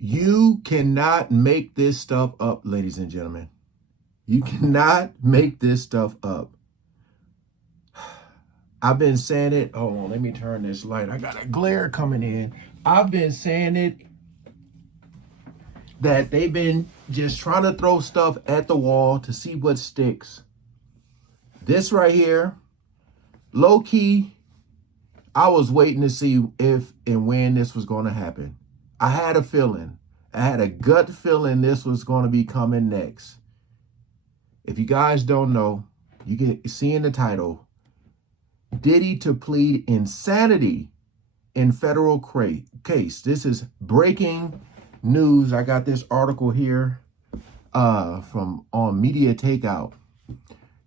You cannot make this stuff up, ladies and gentlemen. You cannot make this stuff up. I've been saying it. Hold on, let me turn this light. I got a glare coming in. I've been saying it that they've been just trying to throw stuff at the wall to see what sticks. This right here, low key, I was waiting to see if and when this was going to happen. I had a feeling. I had a gut feeling this was going to be coming next. If you guys don't know, you can see in the title, Diddy to plead insanity in federal case. This is breaking news. I got this article here from on Media Takeout.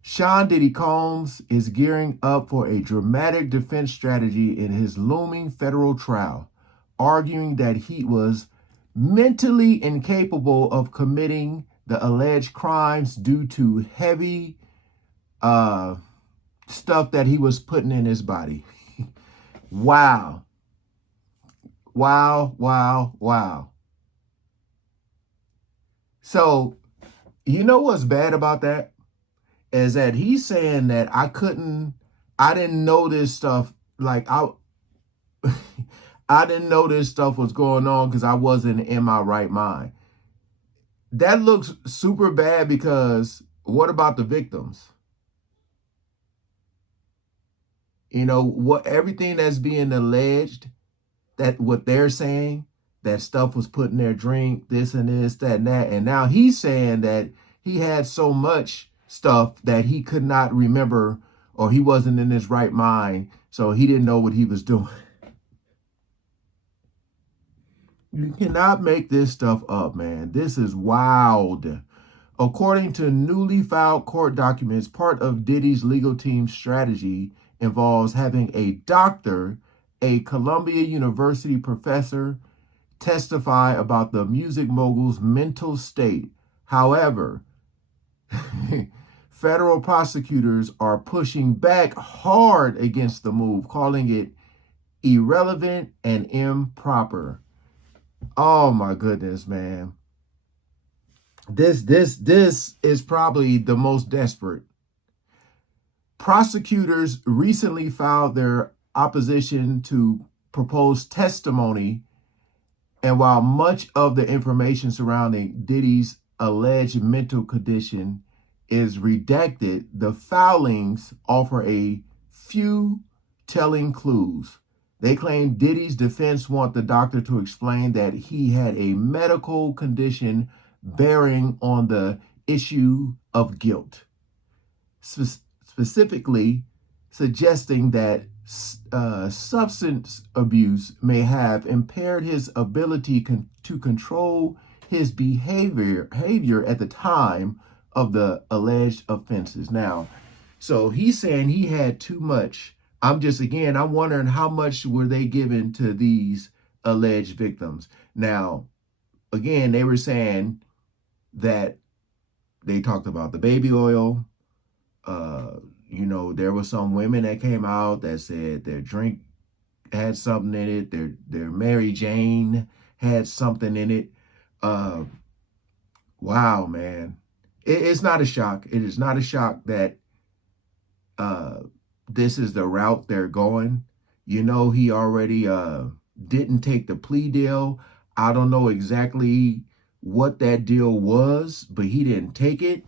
Sean Diddy Combs is gearing up for a dramatic defense strategy in his looming federal trial, arguing that he was mentally incapable of committing the alleged crimes due to heavy stuff that he was putting in his body. Wow. Wow, wow, wow. So, you know what's bad about that? Is that he's saying that I didn't know this stuff, like I didn't know this stuff was going on because I wasn't in my right mind. That looks super bad because what about the victims? You know, what everything that's being alleged, that what they're saying, that stuff was put in their drink, this and this, that and that. And now he's saying that he had so much stuff that he could not remember, or he wasn't in his right mind, so he didn't know what he was doing. You cannot make this stuff up, man. This is wild. According to newly filed court documents, part of Diddy's legal team's strategy involves having a doctor, a Columbia University professor, testify about the music mogul's mental state. However, federal prosecutors are pushing back hard against the move, calling it irrelevant and improper. Oh my goodness, man. This is probably the most desperate. Prosecutors recently filed their opposition to proposed testimony, and while much of the information surrounding Diddy's alleged mental condition is redacted, the filings offer a few telling clues. They claim Diddy's defense want the doctor to explain that he had a medical condition bearing on the issue of guilt, specifically suggesting that substance abuse may have impaired his ability to control his behavior at the time of the alleged offenses. Now, so he's saying he had too much. I'm wondering how much were they given to these alleged victims. Now, again, they were saying that they talked about the baby oil. You know, there were some women that came out that said their drink had something in it. Their Mary Jane had something in it. Wow, man. It's not a shock. It is not a shock that this is the route they're going. You know, he already didn't take the plea deal. I don't know exactly what that deal was, but he didn't take it.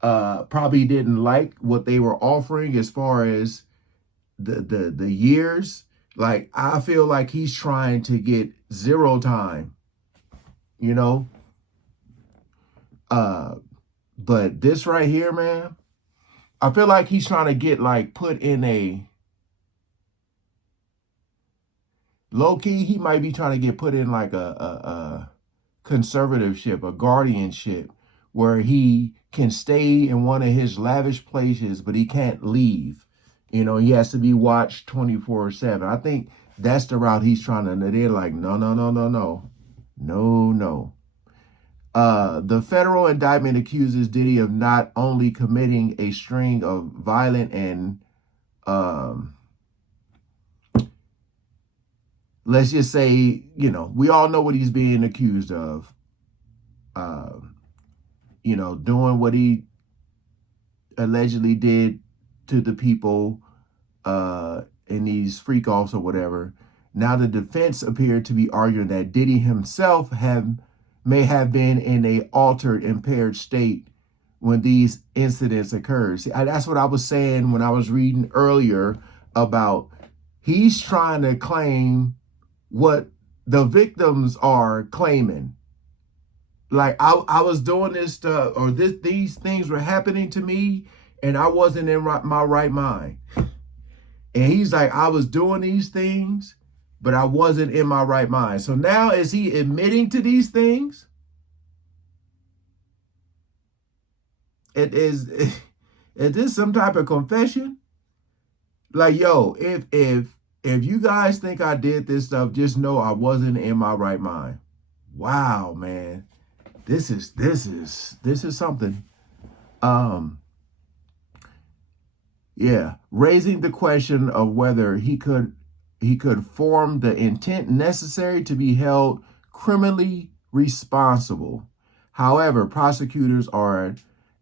Probably didn't like what they were offering as far as the years. Like, I feel like he's trying to get 0 time, you know? But this right here, man, I feel like he's trying to get, like, put in a low key. He might be trying to get put in like a conservatorship, a guardianship, where he can stay in one of his lavish places, but he can't leave. You know, he has to be watched 24/7. I think that's the route he's trying to. They're like, no, no, no, no, no, no, no. The federal indictment accuses Diddy of not only committing a string of violent and let's just say, we all know what he's being accused of. Doing what he allegedly did to the people in these freak offs or whatever. Now the defense appeared to be arguing that Diddy himself may have been in a altered, impaired state when these incidents occurred. See, that's what I was saying when I was reading earlier about he's trying to claim what the victims are claiming. Like I was doing this stuff, or these things were happening to me, and I wasn't in my right mind. And he's like, I was doing these things, but I wasn't in my right mind. So now is he admitting to these things? Is this some type of confession? Like, yo, if you guys think I did this stuff, just know I wasn't in my right mind. Wow, man. This is something. Yeah, raising the question of whether he could form the intent necessary to be held criminally responsible. However, prosecutors are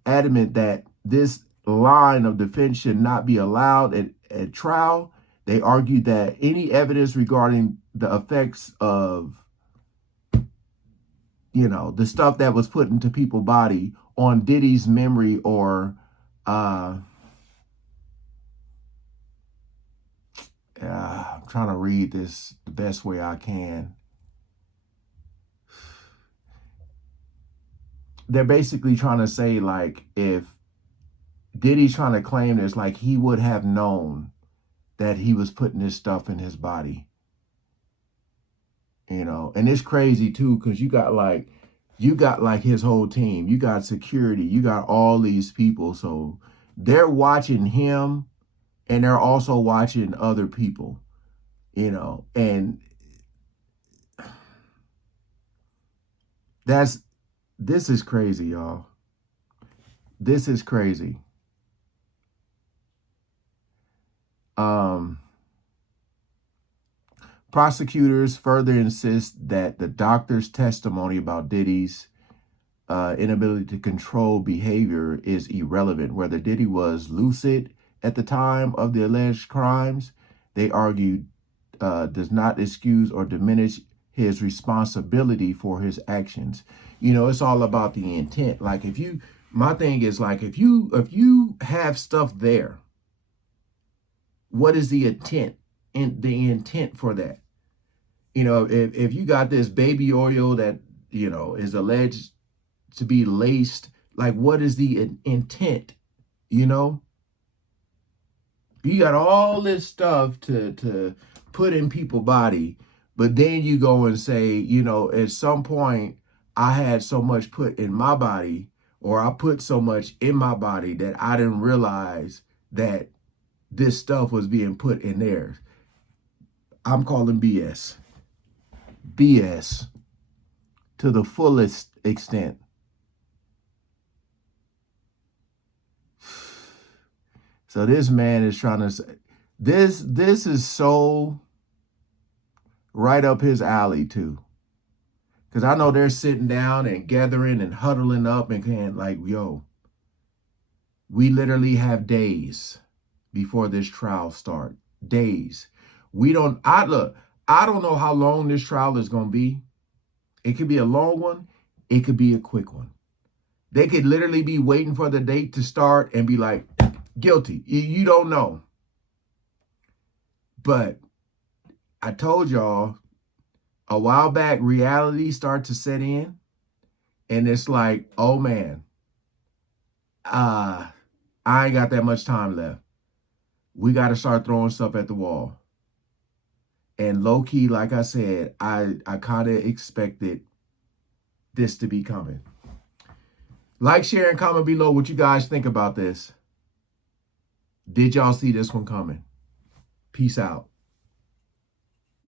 adamant that this line of defense should not be allowed at trial. They argue that any evidence regarding the effects of, the stuff that was put into people's body on Diddy's memory or I'm trying to read this the best way I can. They're basically trying to say, like, if Diddy's trying to claim this, like, he would have known that he was putting this stuff in his body. And it's crazy too, because you got like his whole team. You got security. You got all these people. So they're watching him, and they're also watching other people, and this is crazy, y'all. This is crazy. Prosecutors further insist that the doctor's testimony about Diddy's inability to control behavior is irrelevant. Whether Diddy was lucid at the time of the alleged crimes, they argue, does not excuse or diminish his responsibility for his actions. It's all about the intent. Like, my thing is, like, if you have stuff there, what is the intent? And the intent for that? If you got this baby oil that, is alleged to be laced, like, what is the intent? You got all this stuff to put in people's body, but then you go and say, at some point I had so much put in my body, or I put so much in my body that I didn't realize that this stuff was being put in there. I'm calling BS. BS to the fullest extent. So this man is trying to say, this is so right up his alley too. Because I know they're sitting down and gathering and huddling up and saying, like, yo, we literally have days before this trial starts. Days. I don't know how long this trial is going to be. It could be a long one. It could be a quick one. They could literally be waiting for the date to start and be like, guilty. You don't know. But I told y'all a while back, reality started to set in. And it's like, oh man, I ain't got that much time left. We got to start throwing stuff at the wall. And low key, like I said, I kind of expected this to be coming. Like, share, and comment below what you guys think about this. Did y'all see this one coming? Peace out.